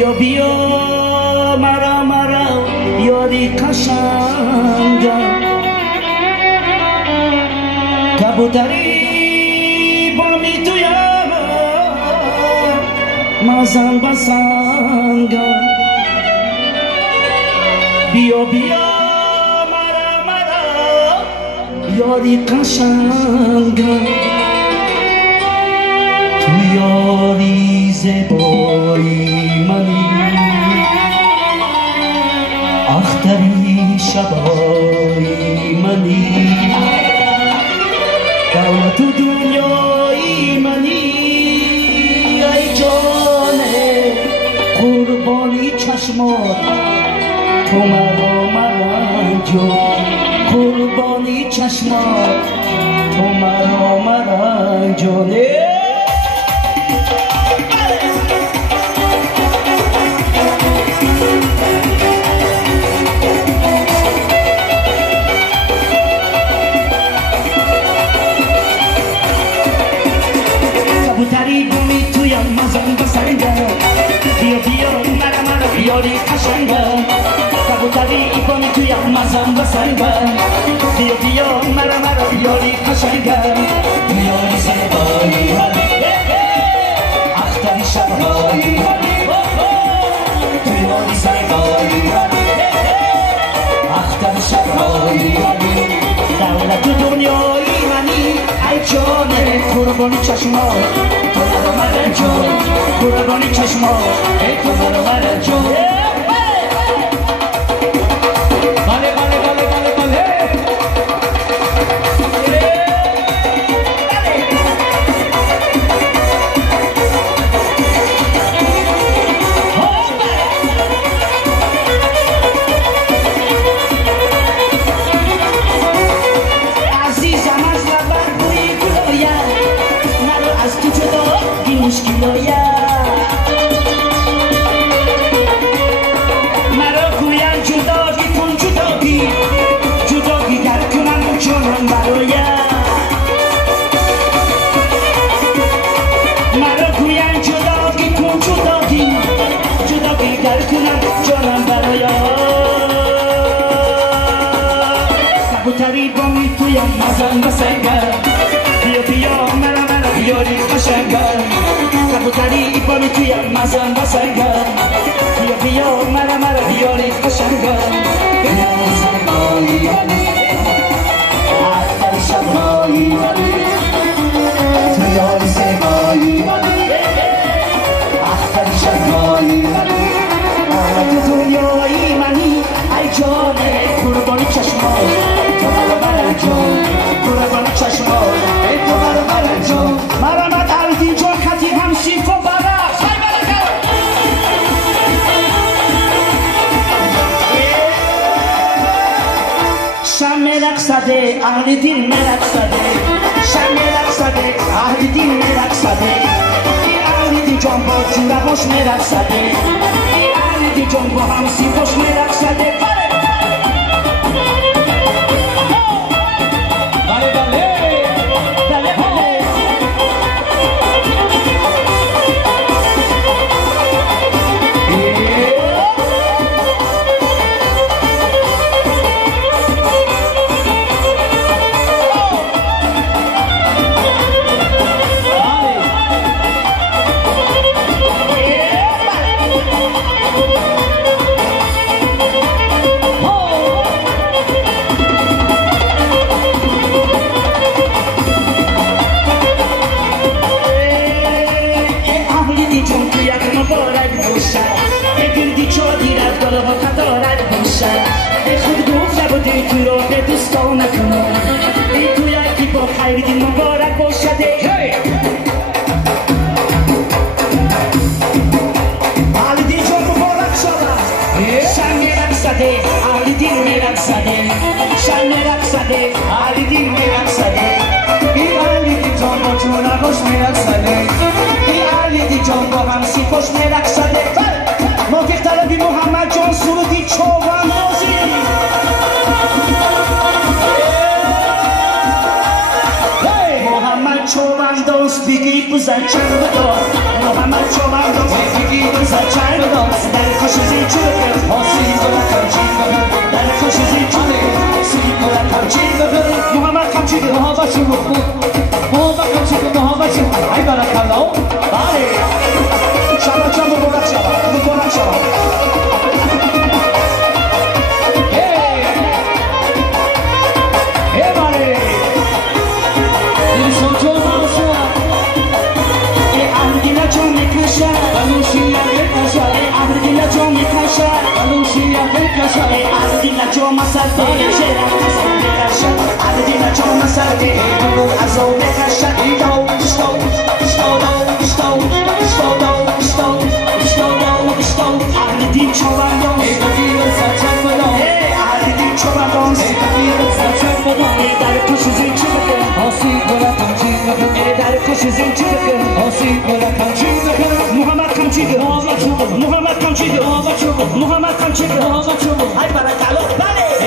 بیا بیا مرا مرا یاری قشنگم کبوتری بامی تویم مازن بسنگم بیا بیا مرا مرا یاری قشنگم تو یاری زیبایی منی اختری شبایی منی دولت دنیایی منی ای جانه قربانی چشمات تو مرا مرنجو قربانی چشمات تو مرا مرنجو کبوتری بومی تویم مزن بسنگم بیا بیا مرا مرا بیاری قشنگم کبوتری بومی تویم مزن بسنگم بیا بیا مرا مرا بیاری قشنگم بیاری زیبایی اختری شبهایی بیاری زیبایی اختری شبهایی دولت دنیایی منی ای جانه قربانی چشمات تو مرا مرنجو قربانی چشمات ای تو مرا مرنجو بله بله بله بله بله مرا گویم جداگی کن جداگی جداگی گر کنم جانم برایم مرا گویم جداگی کن جداگی جداگی گر کنم جانم برایم کبوتری بامی تویم مزن بسنگم بیا بیا مرا مرا بیاری قشنگم کبوتری بامی تویم مزن بسنگم بیا بیا مرا مرا بیاری قشنگم بیاری زیبایی اختری شبهایی تو یاری زیبایی اختری شبهایی دولت دنیایی منی ای جانه قربانی چشمات تو مرا مرنجو قربانی چشمات ای تو مرا مرنجو مرامت الدین جان خطیب هم شیف و برق شم رقصده اهل دین مرقصده شم رقصده اهل دین مرقصده این اهل دین جان با جوره باش مرقصده این اهل دین جان با هم شیف باش مرقصده بله بله بله بله خود گفت نبوده تو را به دوستا نکنم ای تو یکی با خیر دین مبارک باشده اهل دین جان مبارک شده شن میرقصده اهل دین میرقصده شن میرقصده اهل دین میرقصده این اهل دین جان با جونهاش میرقصده این اهل دین جان با هم سیفاش میرقصده موفق طلبی محمد جان سرودی چوبان بازی محمد چوبان دوست بگی بزن چند دوست محمد چوبان دوست بگی بزن چند دوست خوشی چه آسی کلا کمچی در خوشی چه سی کلا کمچی محمد کمچی محمد شو محمد کمچی محمد شو ای برکت الله بله شما چه مبارک شما محمد کمچی ای برکت الله بله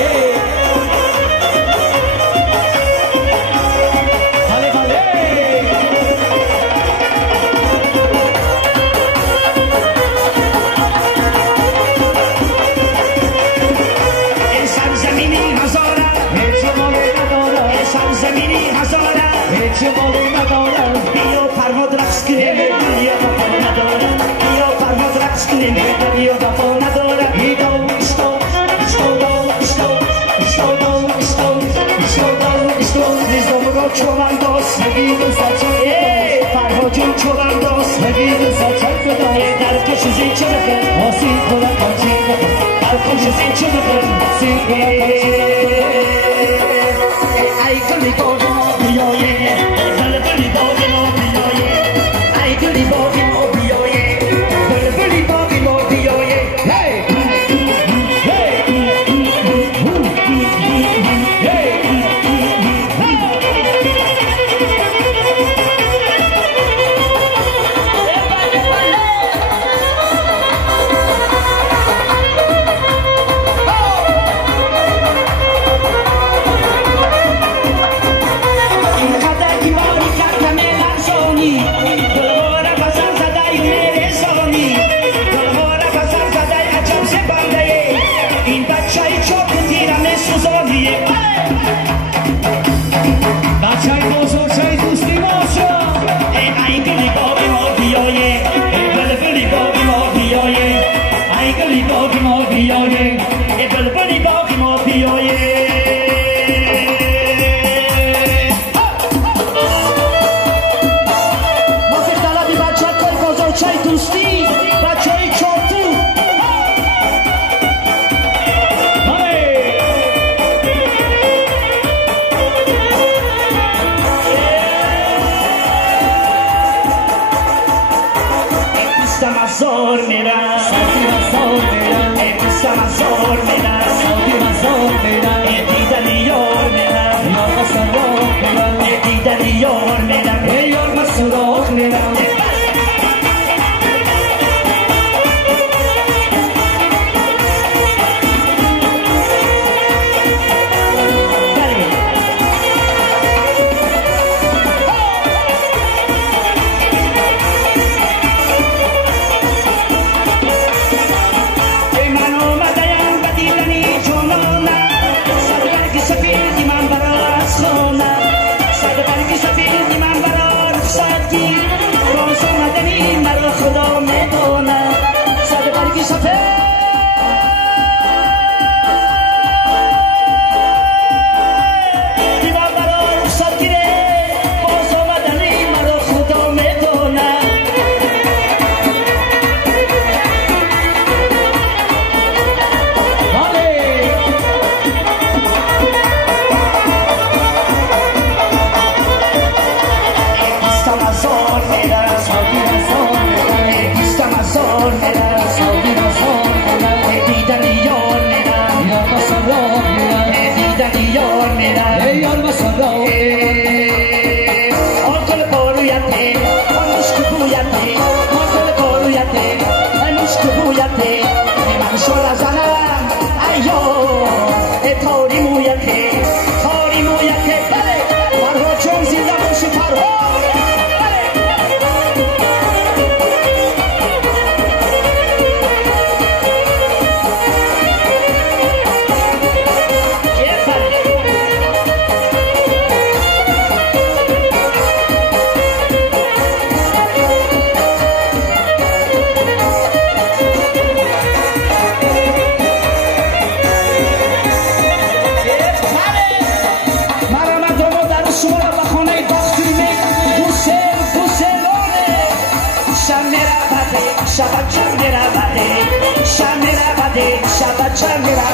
Saudi Razor, Shabbat Chandra Bade, Shamira Bade, Shabbat Chandra.